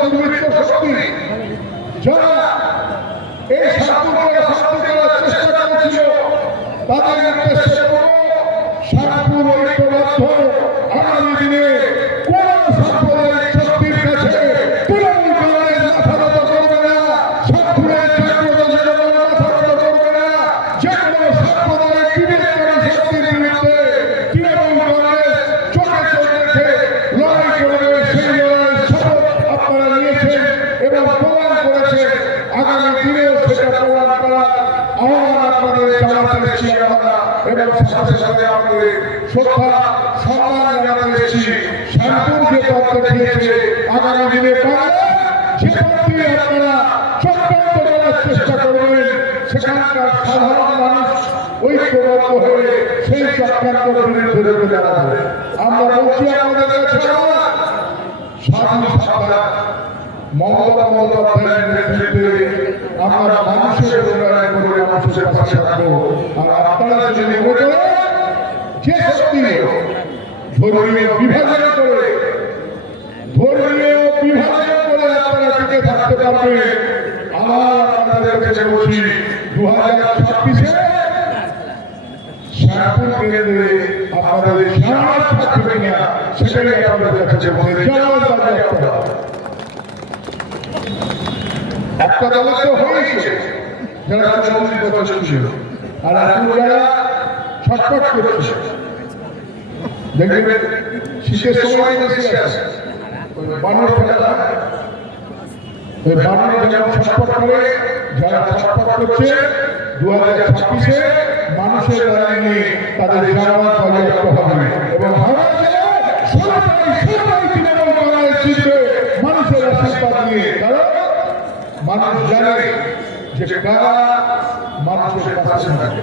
দুর্বৃত্ত শক্তি। যারা এই শান্তিকে আমরা চক্রান্ত চেষ্টা করবেন সেখানকার সাধারণ মানুষ হয়ে সেই চক্রান্তের বিরুদ্ধে রুখে আমরা বলছি সরকার মমতা নেতৃত্বে আমরা মানুষের উন্নয়ন করে মানুষের পাশে থাকব আর আপনারা যদি মনে যে শক্তি ধর্মীয় বিভাজন করে, ধর্মীয় বিভাজন করে আপনারা টিকে থাকতে পারবেন, আমার আপনাদের কাছে বলছি দু হাজার ছাব্বিশে শ্যামপুর কেন্দ্রে আপনাদের সাহস থাকবে না সেটাই আপনাদের কাছে বলে হবে। একটা দলে তো হয়েছে যারা চল্লিশ বছর ছিল আর এখন যারা ছটফট করছে, দেখবেন শীতের সময় বেশি আছে। বানর ফেলা ওই বানর যেমন ছটফট করে, যারা ছটফট করছে দু হাজার ছাব্বিশে মানুষের লড়াই নিয়ে তাদের জানাবার পর্যাপ্ত হবে। এবং হাওড়া মানুষ জানে যে কারা মানুষের পাশে থাকে।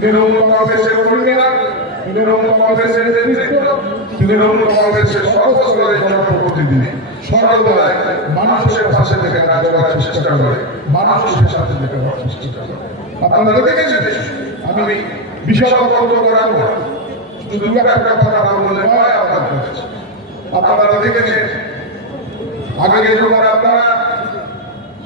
তৃণমূল কংগ্রেসের কর্মীরা তৃণমূল কংগ্রেসের নেতৃত্ব তৃণমূল কংগ্রেসের সর্বস্তরের জনপ্রতিনিধি। সর্বদাই মানুষের পাশে থেকে কাজ চেষ্টা করে, মানুষের সাথে থেকে করার চেষ্টা করে। আপনারা দেখেছেন, আমি বিশাল বক্তব্য রাখব শুধু দু একটা কথা না বললে নয়, আপনার কাছে দেখেছেন আগে যেরকম আপনারা